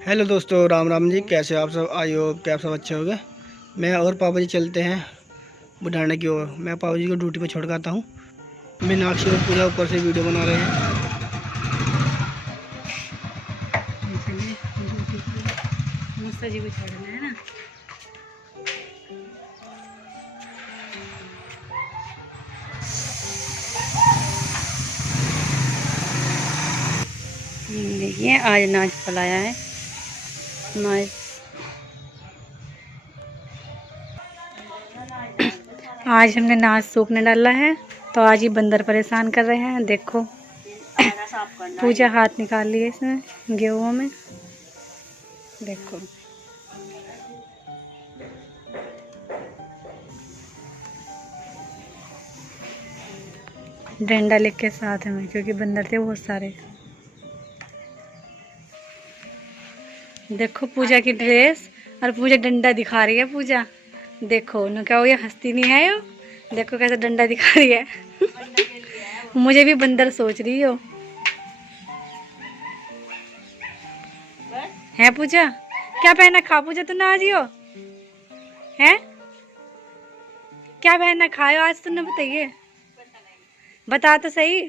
Hello दोस्तों, राम राम जी। कैसे हो आप सब? आई हो क्या आप सब अच्छे हो गए। मैं और पापा जी चलते हैं बुढ़ाने की ओर। मैं पापा जी को ड्यूटी पे छोड़ कर आता हूँ। मीनाक्षी और पूजा ऊपर से वीडियो बना रहे हैं। मुस्ता जी को छोड़ना है ना। देखिए आज नाच फलाया है। नाच आज हमने नाच सूखने डाला है, तो आज ही बंदर परेशान कर रहे हैं। देखो पूजा हाथ निकाल लिए इसमें गेहूं में। देखो डंडा लेके साथ में, क्योंकि बंदर थे बहुत सारे। देखो पूजा की ड्रेस, और पूजा डंडा दिखा रही है। पूजा देखो न, क्या हो ये हंसती नहीं है यो। देखो कैसे डंडा दिखा रही है। मुझे भी बंदर सोच रही हो है। पूजा क्या पहना खा? पूजा तू ना आज हो है? क्या पहना खाओ आज तुमने? बताइए, बता तो सही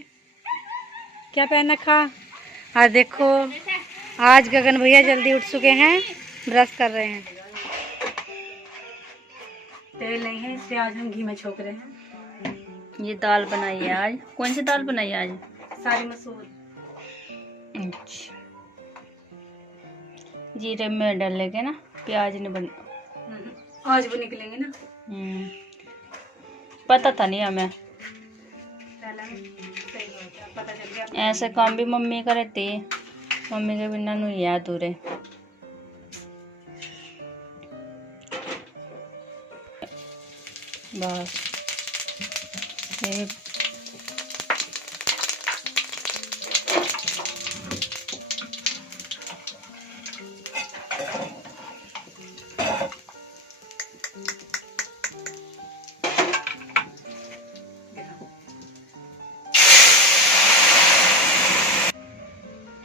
क्या पहना खा। और देखो आज गगन भैया जल्दी उठ चुके हैं, ब्रश कर रहे हैं। तेल नहीं है इसलिए आज हम घी में छोक रहे हैं। ये दाल बनाई है आज। कौन सी दाल बनाई है आज? सारी मसूर। अच्छा, जीरे में डालेंगे ना, प्याज नहीं बन। आज वो निकलेंगे ना। पता था नहीं हमें। सही बात है, पता चल गया। ऐसे काम भी मम्मी करे थे, मम्मी के बिना नहीं है अधूरे। बस ये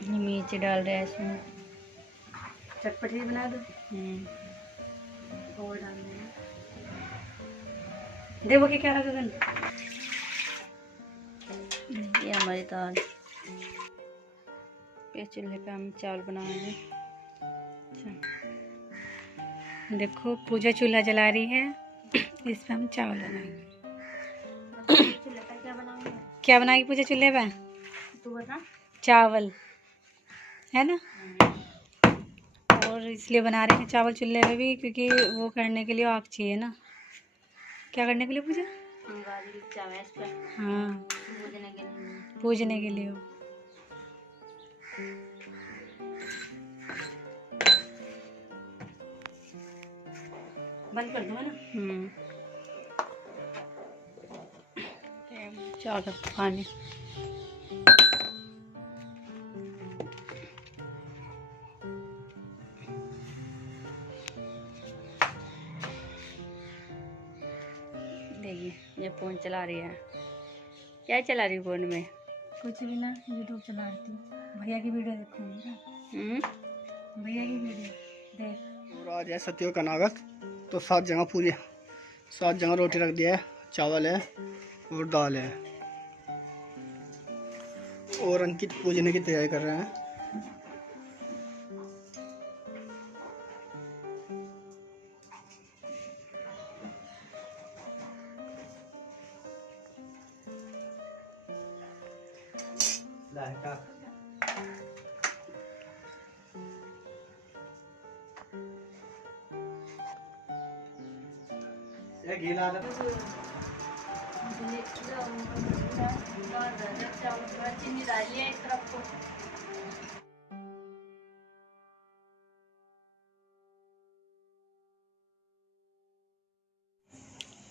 मिर्च डाल रहे हैं इसमें। चटपटी बना दो हम्म। और डाल देना। देखो कि क्या रहा गगन। ये हमारी दाल। इस चूल्हे पे हम चावल बनाएंगे। देखो पूजा चूल्हा जला रही है, इस पे हम चावल बनाएंगे। क्या बनाएगी पूजा चूल्हे पे? तू बता। चावल है ना। और इसलिए बना रहे हैं चावल चूल्हे पे भी, क्योंकि वो करने के लिए आग चाहिए ना। क्या करने के लिए पूजा? हाँ, पूजने के लिए हो। बंद कर दो है ना। चावल पानी। देखिए ये फोन चला रही है। क्या चला रही फोन में? कुछ भी ना, यूट्यूब चला रही थी। भैया की वीडियो देखूंगी ना। भैया की वीडियो देख। और आज है सत्यो का नागत। तो 7 जगह पूरी 7 जगह रोटी रख दिया है, चावल है और दाल है। और अंकित पूजने की तैयारी कर रहे हैं। चीनी डालिए एक तरफ को।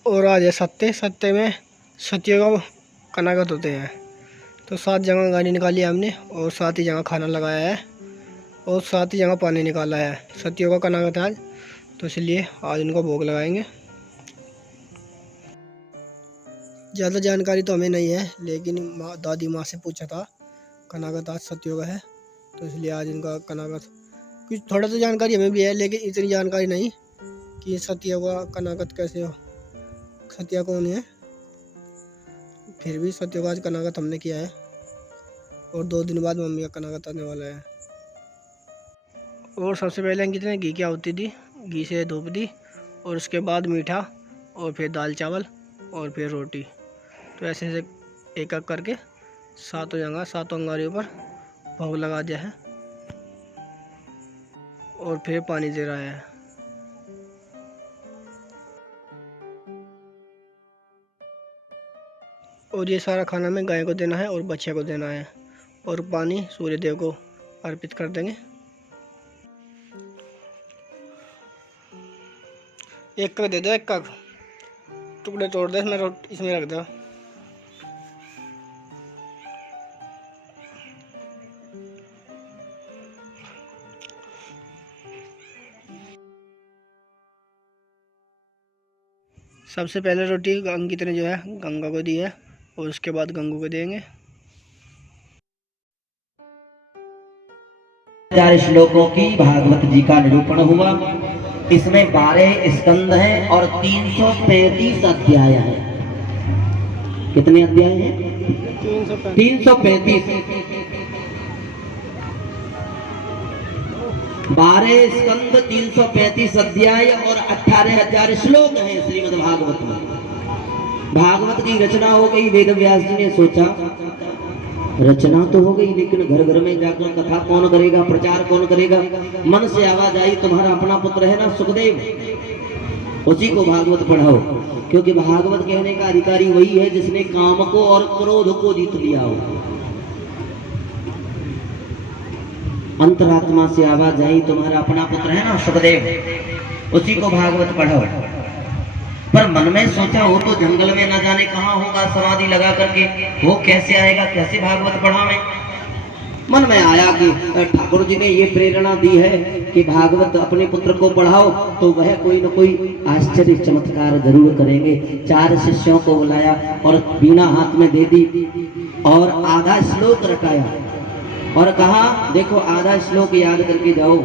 और आज है सत्ते में सत्य का कनागत होते हैं। तो 7 जगह गाड़ी निकाली है हमने, और 7 ही जगह खाना लगाया है, और 7 ही जगह पानी निकाला है। सत्यों का कनागत है आज, तो इसलिए आज उनको भोग लगाएंगे। ज़्यादा जानकारी तो हमें नहीं है, लेकिन दादी माँ से पूछा था। कनागत आज सत्यों का है, तो इसलिए आज इनका कनागत कुछ थोड़ा सा जानकारी हमें भी है, लेकिन इतनी जानकारी नहीं कि सत्या का कनागत कैसे हो, सत्या कौन है। फिर भी सत्या का आज कनागत हमने किया है और 2 दिन बाद मम्मी का कनागत आने वाला है। और सबसे पहले अंकित ने घी की आहुति दी, घी से धूप दी और उसके बाद मीठा और फिर दाल चावल और फिर रोटी। तो ऐसे ऐसे एक एक करके 7 जगह 7 अंगारियों पर भोग लगा दिया है और फिर पानी दे रहा है। और ये सारा खाना में गाय को देना है और बच्चे को देना है और पानी सूर्य देव को अर्पित कर देंगे। एक का दे दो, एक का टुकड़े तोड़ दे, इसमें रख दो। सबसे पहले रोटी अंकित ने जो है गंगा को दी है और उसके बाद गंगू को देंगे। 4 श्लोकों की भागवत जी का निरूपण हुआ। इसमें 12 स्कंद हैं और 335 अध्याय हैं। कितने अध्याय हैं? 335। 12 स्कंद, 335 अध्याय और 18,000 श्लोक हैं श्रीमद् भागवत में। भागवत की रचना हो गई। वेद व्यास जी ने सोचा रचना तो हो गई, लेकिन घर घर में जाकर कथा कौन करेगा, प्रचार कौन करेगा। मन से आवाज आई, तुम्हारा अपना पुत्र है ना सुखदेव, उसी को भागवत पढ़ाओ, क्योंकि भागवत कहने का अधिकारी वही है जिसने काम को और क्रोध को जीत लिया हो। अंतरात्मा से आवाज आई, तुम्हारा अपना पुत्र है ना सुखदेव, उसी को भागवत पढ़ाओ। पर मन में सोचा वो तो जंगल में न जाने कहाँ होगा समाधि लगा करके, वो कैसे आएगा, कैसे भागवत पढ़ावे। मन में आया कि ठाकुर जी ने ये प्रेरणा दी है कि भागवत अपने पुत्र को पढ़ाओ, तो वह कोई न कोई आश्चर्य चमत्कार जरूर करेंगे। 4 शिष्यों को बुलाया और बीना हाथ में दे दी और आधा श्लोक रटाया और कहा देखो आधा श्लोक याद करके जाओ।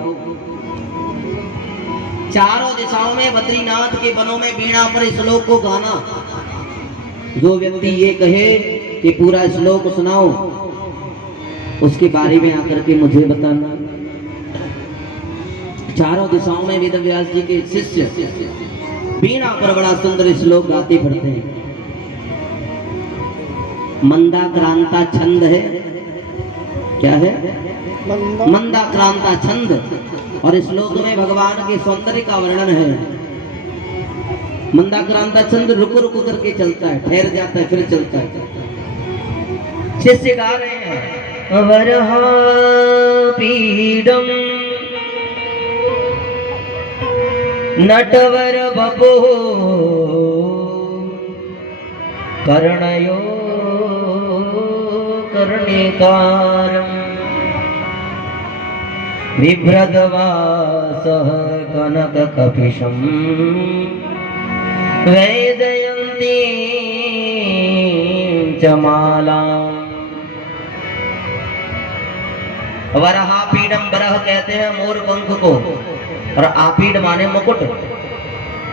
चारों दिशाओं में बद्रीनाथ के वनों में बीणा पर श्लोक को गाना। जो व्यक्ति ये कहे कि पूरा श्लोक सुनाओ, उसके बारे में आकर के मुझे बताना। चारों दिशाओं में वेद व्यास जी के शिष्य बीणा पर बड़ा सुंदर श्लोक गाते फिरते हैं। मंदाक्रांता छंद है, क्या है? मंदाक्रांता छंद। और इस श्लोक में भगवान के सौंदर्य का वर्णन है। मंदाक्रांता छंद रुक रुक करके चलता है, ठहर जाता है फिर चलता है। शिष्य गा रहे हैं, वरहा पीडम नटवर बपो कर्णयो कर्णिकारम् बिभ्रदवासः कनककपिशं वेदयन्तीं च मालाम्। वरहापीडम, वरह कहते हैं मोर पंख को, और आपीड माने मुकुट।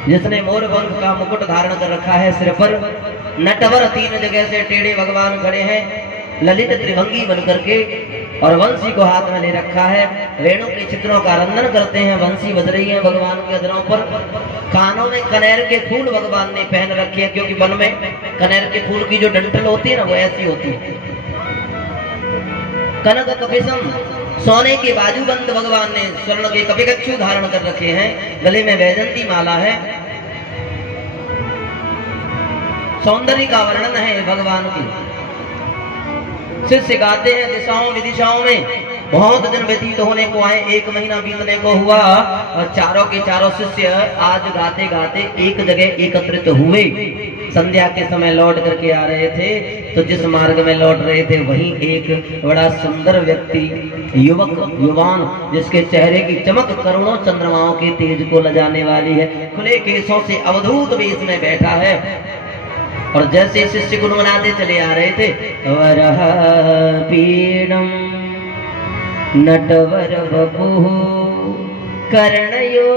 जिसने मोर पंख का मुकुट धारण कर रखा है सिर पर। नटवर 3 जगह से टेढ़े भगवान खड़े हैं, ललित त्रिभंगी बन करके, और वंशी को हाथ में ले रखा है। रेणु के चित्रों का रंधन करते हैं, वंशी बज रही है भगवान के अधरों पर। कानों में कनेर के फूल भगवान ने पहन रखे हैं, क्योंकि वन में कनेर के फूल की जो डंठल होती है ना, वो ऐसी होती है। कनक कपिशम, सोने के बाजूबंद भगवान ने स्वर्ण के कपिगच्छू धारण कर रखे हैं। गले में वैजंती माला है। सौंदर्य का वर्णन है भगवान की। शिष्य गाते हैं दिशाओं विदिशाओं में। बहुत दिन व्यतीत होने को आए, 1 महीना बीतने को हुआ, और चारों के चारों शिष्य आज गाते गाते एक जगह एकत्रित हुए। संध्या के समय लौट करके आ रहे थे, तो जिस मार्ग में लौट रहे थे वहीं एक बड़ा सुंदर व्यक्ति, युवक युवान, जिसके चेहरे की चमक करोड़ों चंद्रमाओं के तेज को लजाने वाली है, खुले केसों से अवधूत वेश में बैठा है। और जैसे शिष्य गुनगुनाते चले आ रहे थे, वरहा पीडम नटवर बपुः कर्णयो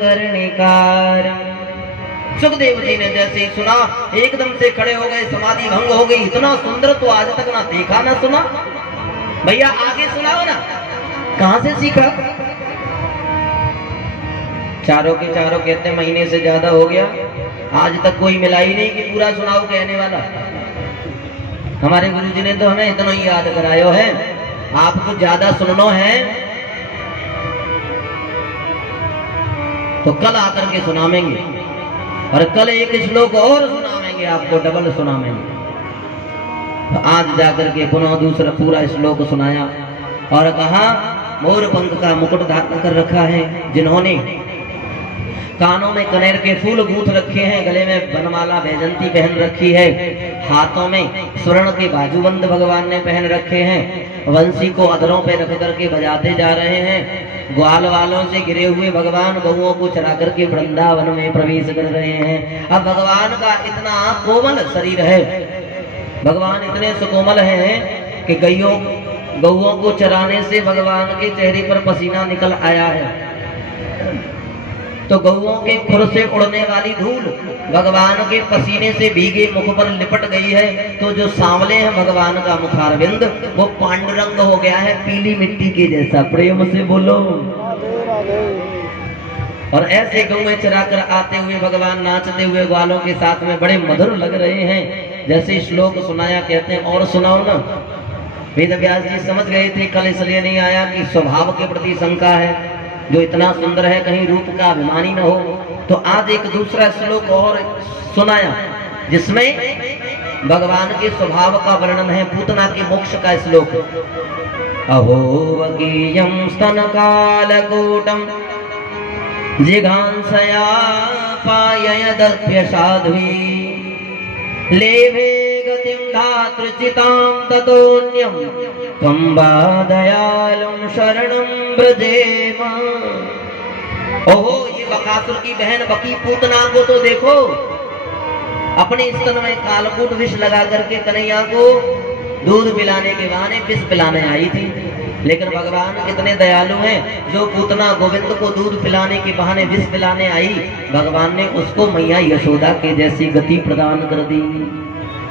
कर्णिकार। सुखदेव जी ने जैसे ही सुना एकदम से खड़े हो गए, समाधि भंग हो गई। इतना सुंदर तो आज तक ना देखा ना सुना। भैया आगे सुनाओ ना, कहां से सीखा? चारों के चारों कहते महीने से ज्यादा हो गया, आज तक कोई मिला ही नहीं कि पूरा सुनाओ कहने वाला। हमारे गुरुजी ने तो हमें इतना ही याद करायो है, आपको ज्यादा सुनना है तो कल आकर के सुनावेंगे, और कल एक श्लोक और सुनावेंगे आपको, डबल सुनावेंगे। तो आज जाकर के पुनः दूसरा पूरा श्लोक सुनाया और कहा मोर पंख का मुकुट धारण कर रखा है जिन्होंने, कानों में कनेर के फूल गूंथ रखे हैं, गले में बनमाला वैजंती पहन रखी है, हाथों में स्वर्ण के बाजूबंद भगवान ने पहन रखे हैं, वंशी को अधरों पे रख करके बजाते जा रहे हैं, ग्वाल वालों से घिरे हुए भगवान गौओं को चरा करके वृंदावन में प्रवेश कर रहे हैं। अब भगवान का इतना कोमल शरीर है, भगवान इतने सुकोमल हैं कि गौओं को चराने से भगवान के चेहरे पर पसीना निकल आया है। तो गौओं के खुर से उड़ने वाली धूल भगवान के पसीने से भीगे मुख पर लिपट गई है। तो जो सांवले हैं भगवान का मुखारविंद, वो पांडुरंग हो गया है, पीली मिट्टी के जैसा। प्रेम से बोलो। और ऐसे गौएं चरा कर आते हुए भगवान नाचते हुए ग्वालों के साथ में बड़े मधुर लग रहे हैं। जैसे श्लोक सुनाया, कहते हैं और सुनाओ ना। वेद व्यास जी समझ गए थे, कल इसलिए नहीं आया कि स्वभाव के प्रति शंका है, जो इतना सुंदर है कहीं रूप का अभिमानी न हो। तो आज एक दूसरा श्लोक और सुनाया जिसमें भगवान के स्वभाव का वर्णन है, पूतना के मोक्ष का श्लोक। अहो वगीयं स्तनकालकूटं जिघांसया पाययदभ्य साध्वी लेभे गतिं धातृचितां ततोऽन्यं त्वं वा दयालुं शरणं व्रजेम। ओहो, ये बकासुर की बहन बकी पूतना को तो देखो, अपने स्तन में कालकूट विष लगा करके कन्हैया को दूध पिलाने के बहाने विष पिलाने आई थी। लेकिन भगवान कितने दयालु हैं, जो पूतना गोविंद को दूध पिलाने के बहाने विष पिलाने आई, भगवान ने उसको मैया यशोदा के जैसी गति प्रदान कर दी।